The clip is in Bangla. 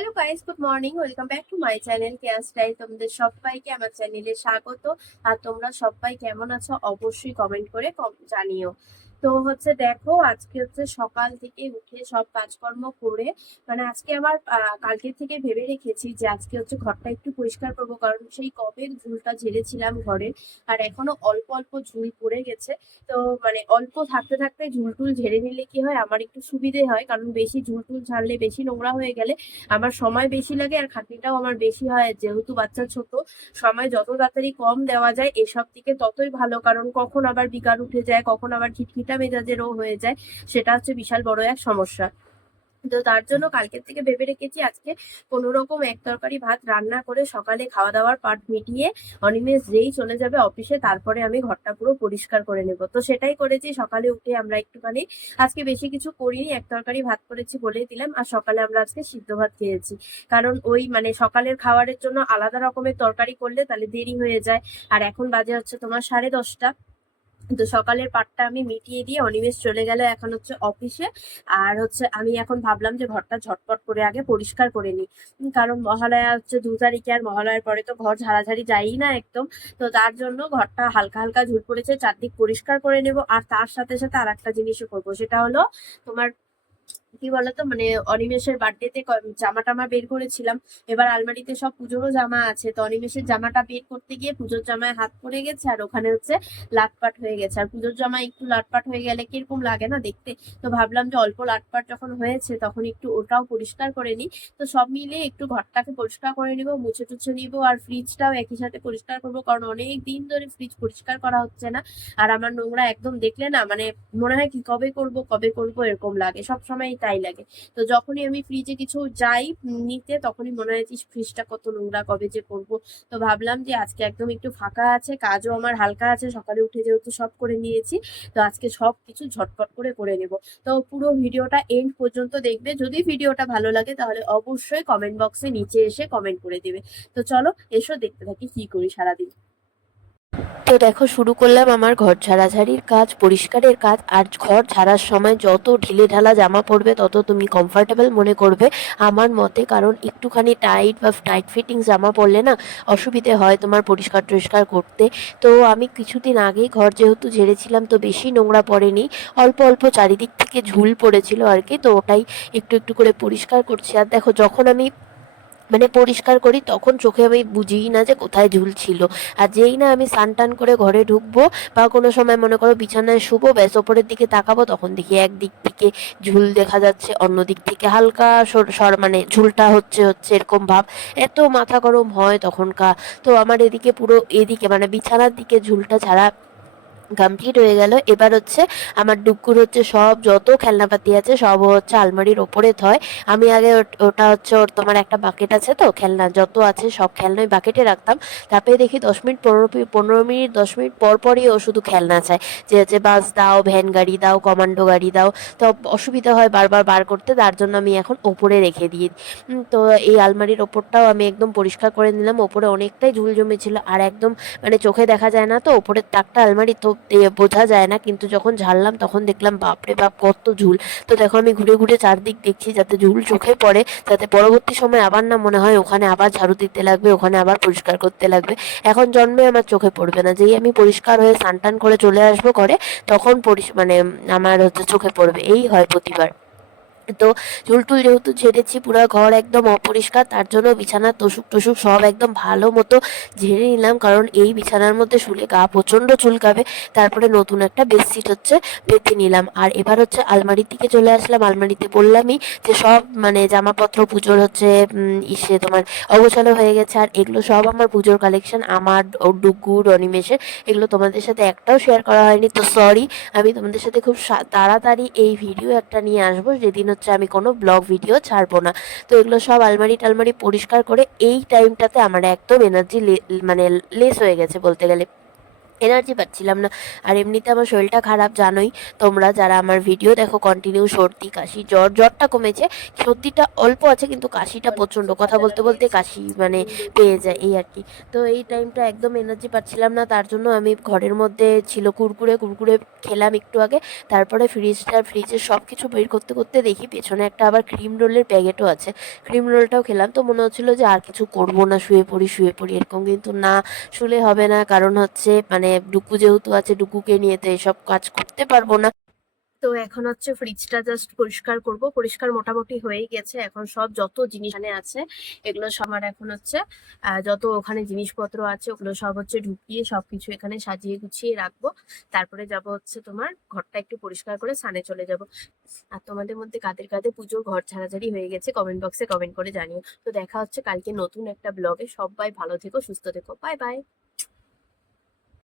Hello guys, good morning. Welcome back to my channel care style. তোমাদের সবাইকে আমার চ্যানেলে স্বাগত। আর তোমরা সবাই কেমন আছো অবশ্যই কমেন্ট করে জানিও। তো দেখো, আজকে সকাল থেকে উঠে সব কাজকর্ম করে আজকে আমার কালকে থেকে ভেবে রেখেছি যে আজকে ঘরটা একটু পরিষ্কার করবো, কারণ সেই কবে ঝুলটা ঝেড়েছিলাম ঘরে, আর এখনো অল্প অল্প ঝুল পড়ে গেছে। তো অল্প থাকতে থাকতে ঝুল টুল ঝেড়ে নিলে কি হয়, আমার একটু সুবিধে হয়, কারণ বেশি ঝুল টুল ঝাড়লে বেশি নোংরা হয়ে গেলে আমার সময় বেশি লাগে আর খাটনিটাও আমার বেশি হয়। যেহেতু বাচ্চা ছোট, সময় যত তাড়াতাড়ি কম দেওয়া যায় এসব দিকে ততই ভালো, কারণ কখন আবার বিকার উঠে যায়, কখন আবার খিটখিটা মেজাজেরও হয়ে যায়, সেটা বিশাল বড় এক সমস্যা। তো তার জন্য কালকের থেকে ভেবে রেখেছি আজকে কোনো রকম এক তরকারি ভাত রান্না করে সকালে খাওয়া দাওয়ার পাট মিটিয়ে অনিমেষ যেই চলে যাবে অফিসে, তারপরে আমি ঘরটা পুরো পরিষ্কার করে নেব। তো সেটাই করেছি। সকালে উঠে আমরা একটুখানি, আজকে বেশি কিছু করিনি, এক তরকারি ভাত করেছি বলেই দিলাম। আর সকালে আমরা আজকে সিদ্ধ ভাত খেয়েছি, কারণ ওই সকালের খাবারের জন্য আলাদা রকমের তরকারি করলে তাহলে দেরি হয়ে যায়। আর এখন বাজে তোমার 10:30। তো সকালের পাটটা আমি মিটিয়ে দিয়ে অনিমেষ চলে গেল এখন অফিসে। আর আমি এখন ভাবলাম যে ঘরটা ঝটপট করে আগে পরিষ্কার করে নিই, কারণ মহালয়া 2 তারিখে, আর মহালয়ার পরে তো ঘর ঝাড়াঝাড়ি যায়ই না একদম। তো তার জন্য ঘরটা হালকা হালকা ঝুল পড়েছে, চারদিক পরিষ্কার করে নেব। আর তার সাথে সাথে আর একটা জিনিসও করবো, সেটা হলো তোমার কি বলতো, অনিমেষের বার্থডেতে জামা টামা বের করেছিলাম। এবার আলমারিতে সব পুজোরও জামা আছে, তো অনিমেষের জামাটা বের করতে গিয়ে পুজোর জামায় হাত পড়ে গেছে, আর ওখানে লাটপাট হয়ে গেছে। আর পুজোর জামা একটু লাটপাট হয়ে গেলে কিরকম লাগে না দেখতে। তো ভাবলাম যে অল্প লাটপাট যখন হয়েছে তখন একটু ওটাও পরিষ্কার করে নিই। তো সব মিলিয়ে একটু ঘরটাকে পরিষ্কার করে নিবো, মুছে টুছে নিবো, আর ফ্রিজটাও একই সাথে পরিষ্কার করবো, কারণ অনেক দিন ধরে ফ্রিজ পরিষ্কার করা হচ্ছে না। আর আমার নোংরা একদম দেখলে না মনে হয় কি কবে করব কবে করব এরকম লাগে, সব সময় তাই লাগে। তো যখনই আমি ফ্রিজে কিছু যাই নিতে, তখনই মনে হয় যে ফ্রিজটা কত নোংরা, কবে যে করব। তো ভাবলাম যে আজকে একদম একটু ফাঁকা আছে, কাজও আমার হালকা আছে, সকালে উঠে যেহেতু সব করে নিয়েছি, তো আজকে সব কিছু ঝটপট করে করে নেব। তো পুরো ভিডিওটা এন্ড পর্যন্ত দেখবে। যদি ভিডিওটা ভালো লাগে তাহলে অবশ্যই কমেন্ট বক্সে নিচে এসে কমেন্ট করে দিবে। তো চলো, এসো দেখতে থাকি কি করি সারাদিন। তো দেখো, শুরু করলাম আমার ঘর ঝাড়াঝাড়ির কাজ, পরিষ্কারের কাজ। আর ঘর ঝাড়ার সময় যত ঢিলে ঢালা জামা পরবে তত তুমি কমফর্টেবল মনে করবে আমার মতে, কারণ একটুখানি টাইট বা টাইট ফিটিং জামা পরলে না অসুবিধে হয় তোমার পরিষ্কার টরিষ্কার করতে। তো আমি কিছুদিন আগেই ঘর যেহেতু ঝেড়েছিলাম, তো বেশি নোংরা পড়েনি, অল্প অল্প চারিদিক থেকে ঝুল পড়েছিল আর কি। তো ওটাই একটু একটু করে পরিষ্কার করছি। আর দেখো, যখন আমি পরিষ্কার করি তখন চোখে আমি বুঝিই না যে কোথায় ঝুল ছিল। আর যেই না আমি স্নান টান করে ঘরে ঢুকবো বা কোনো সময় মনে করো বিছানায় শুবো, ব্যাস ওপরের দিকে তাকাবো, তখন দেখি একদিক থেকে ঝুল দেখা যাচ্ছে, অন্য দিক থেকে হালকা সর ঝুলটা হচ্ছে হচ্ছে এরকম ভাব। এত মাথা গরম হয় তখনকার। তো আমার এদিকে পুরো এদিকে বিছানার দিকে ঝুলটা ছাড়া কমপ্লিট হয়ে গেল। এবার আমার ডুগ্গুর সব যত খেলনাপাতি আছে সব আলমারির ওপরে থয়। আমি আগে ওটা ওর তোমার একটা বাকেট আছে, তো খেলনা যত আছে সব খেলনা ওই বাকেটে রাখতাম। তারপরে দেখি 10 মিনিট 15 মিনিট 10 মিনিট পর পরই ও শুধু খেলনা চায়, যে বাস দাও, ভ্যান গাড়ি দাও, কমান্ডো গাড়ি দাও। তো অসুবিধা হয় বারবার বার করতে, তার জন্য আমি এখন ওপরে রেখে দিই। তো এই আলমারির ওপরটাও আমি একদম পরিষ্কার করে নিলাম। ওপরে অনেকটাই ঝুল জমেছিল, আর একদম চোখে দেখা যায় না, তো ওপরের তাকটা আলমারি তো বোঝা যায় না, কিন্তু যখন ঝাড়লাম তখন দেখলাম বাপরে বাপ কত ঝুল। তো দেখো, আমি ঘুরে ঘুরে চারদিক দেখছি যাতে ঝুল চোখে পড়ে, যাতে পরবর্তী সময় আবার না মনে হয় ওখানে আবার ঝাড়ু দিতে লাগবে, ওখানে আবার পরিষ্কার করতে লাগবে। এখন জন্মে আমার চোখে পড়বে না, যেই আমি পরিষ্কার হয়ে স্নান টান করে চলে আসবো ঘরে, তখন আমার চোখে পড়বে। এই হয় প্রতিবার। তো ঝুলটুল যেহেতু ঝেড়েছি, পুরো ঘর একদম অপরিষ্কার, তার জন্য বিছানার তোষক টোষক সব একদম ভালো মতো ঝেড়ে নিলাম, কারণ এই বিছানার মধ্যে শুলে গা প্রচণ্ড চুলকাবে। তারপরে নতুন একটা বেডশিট পেতে নিলাম। আর এবার আলমারির দিকে চলে আসলাম। আলমারিতে বললামই যে সব জামাপত্র পুজোর ইসে তোমার অগোছালো হয়ে গেছে। আর এগুলো সব আমার পুজোর কালেকশন, আমার ডুগ্গুর অনিমেষের। এগুলো তোমাদের সাথে একটাও শেয়ার করা হয়নি, তো সরি। আমি তোমাদের সাথে খুব তাড়াতাড়ি এই ভিডিও একটা নিয়ে আসবো, যেদিন আমি কোনো ব্লগ ভিডিও ছাড়বো না। তো এগুলো সব আলমারি টালমারি পরিষ্কার করে এই টাইমটাতে আমার একদম এনার্জি লেস হয়ে গেছে বলতে গেলে। এনার্জি পাচ্ছিলাম না। আর এমনিতে আমার শরীরটা খারাপ জানোই তোমরা, যারা আমার ভিডিও দেখো কন্টিনিউ। সর্দি কাশি জ্বরটা কমেছে, সর্দিটা অল্প আছে কিন্তু কাশিটা অনেক প্রচণ্ড, কিছু কথা কাটানো বলতে বলতে হয়েছে। কাশি মানে পেয়ে যায় হুম। এই আর কি। তো এই টাইমটা একদম এনার্জি পাচ্ছিলাম না, তার জন্য আমি ঘরের মধ্যে ছিল কুরকুরে খেলাম একটু আগে। তারপরে ফ্রিজের সব কিছু বের করতে করতে দেখি পেছনে একটা আবার ক্রিম রোলের প্যাকেটও আছে, ক্রিম রোলটাও খেলাম। তো মনে হচ্ছিলো যে আর কিছু করবো না, শুয়ে পড়ি এরকম, কিন্তু না, শুলে হবে না, কারণ হচ্ছে মানে ডুকু যেহেতু আছে, ডুকুকে নিয়ে তো এসব কাজ করতে পারবো না। তো এখন হচ্ছে ফ্রিজটা জাস্ট পরিষ্কার করব। পরিষ্কার মোটামুটি হয়েই গেছে। এখন সব যত জিনিস এখানে আছে এগুলো সব আমার এখন হচ্ছে যত ওখানে জিনিসপত্র আছে ওগুলো সব হচ্ছে ঢুকিয়ে সবকিছু এখানে সাজিয়ে গুছিয়ে রাখবো। তারপরে যাব হচ্ছে তোমার ঘরটা একটু পরিষ্কার করে স্নানে চলে যাব। আর তোমাদের মধ্যে কাদের কাদের পুজোর ঘর ঝাড়াঝাড়ি হয়ে গেছে কমেন্ট বক্সে কমেন্ট করে জানিও। তো দেখা হচ্ছে কালকে নতুন একটা ব্লগে। সবাই ভালো থেকো, সুস্থ থেকো, বাই বাই।